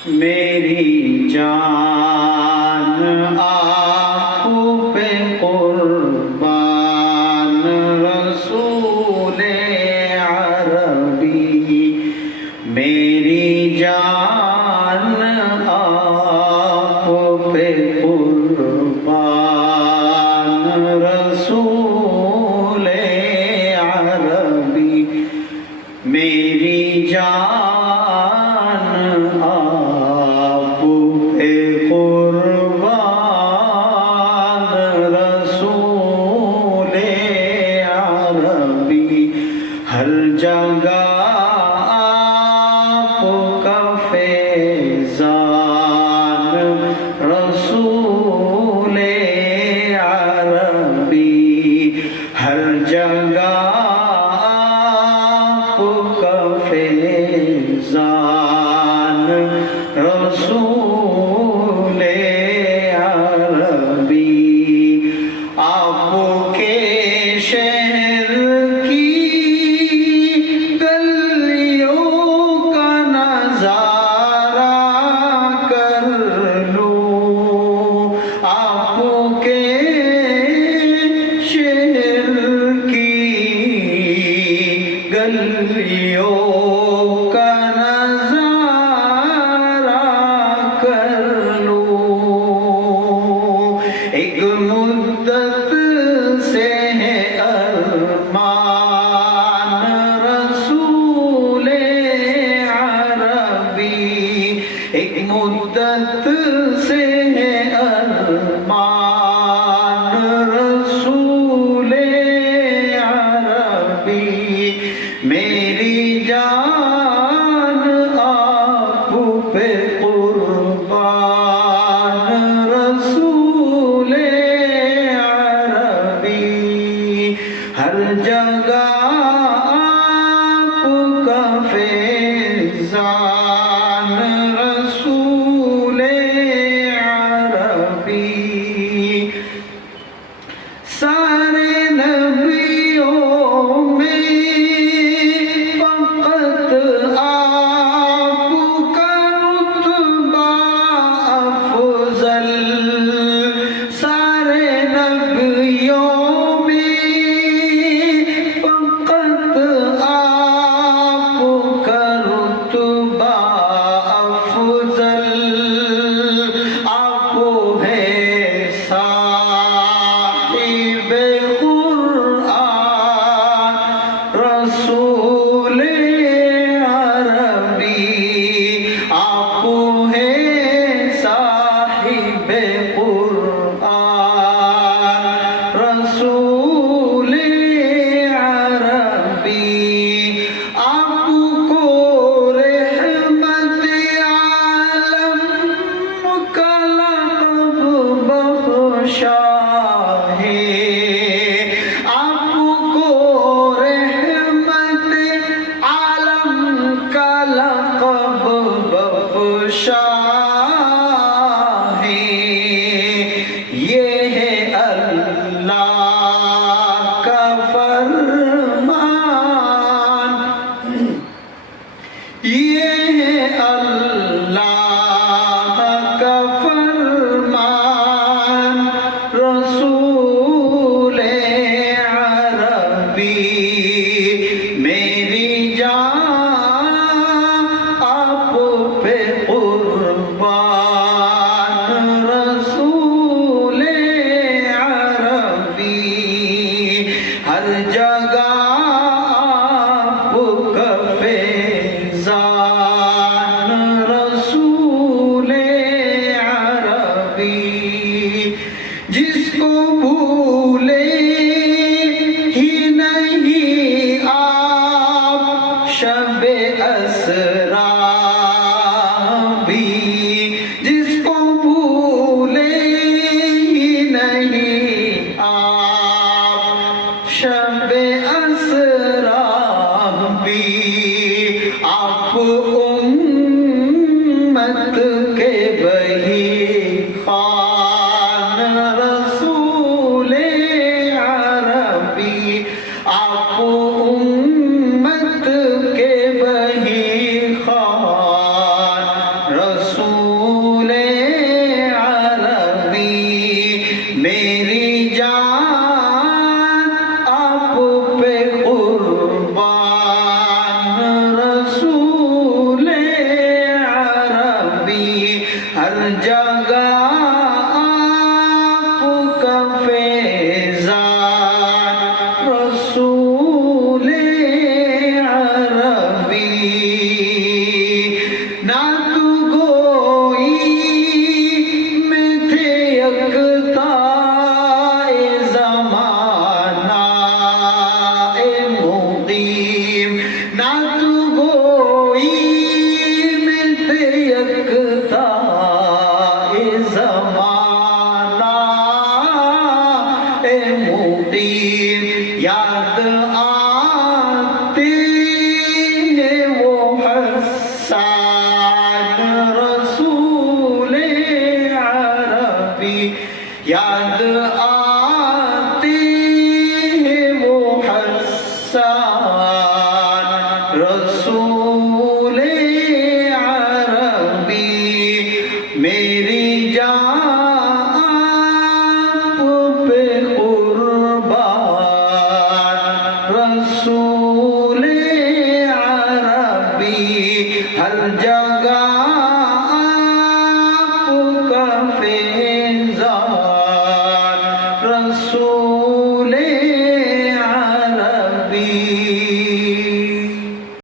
میری جان آپ پہ قربان رسول عربی، میری جان آپ پہ قربان رسول عربی، میری جان آپ پہ قربان رسول عربی، ہر جگہ آپ کا فیضان رسول عربی، ہر جگہ فیضان رسول عربی، آپ کے شہر کی گلیوں کا نظارہ کر لوں، آپ کے شہر کی گلیوں ایک مدت سے ہے ارمان رسول عربی، ایک مدت سے ہے ارمان رسول عربی، میری جان آپ پہ قربان رسول عربی، ہر جگہ آپ کا فیضان رسول عربی، سارے نبیوں میں فقط آپ کا رتبہ افضل، سارے نبیوں میں فقط آپ کا رتبہ افضل، آپ ہے صاحب قرآن رسول عربی، آپ ہے صاحب قرآن رسول عربی، آپ کو رحمت عالم کا لقب بخشا ہے، آپ کو رحمت عالم کا لقب بخشا ہے، یہ ہے اللہ کا فرمان، یہ ہے اللہ کا فرمان رسول عربی، میری جان آپ پہ قربان رسول عربی، ہر جگہ آپ کا فیضان رسول عربی، جس کو بھولے ہی نہیں آپ شب اسرا بھی، جس کو بھولے ہی نہیں آپ شب اسرا بھی، آپ امت کے بہی خوان رسول عربی، آپ امت کے بہی خوان رسول رسول عربی میری جان آپ پہ قربان رسول عربی ہر جگہ آپ کا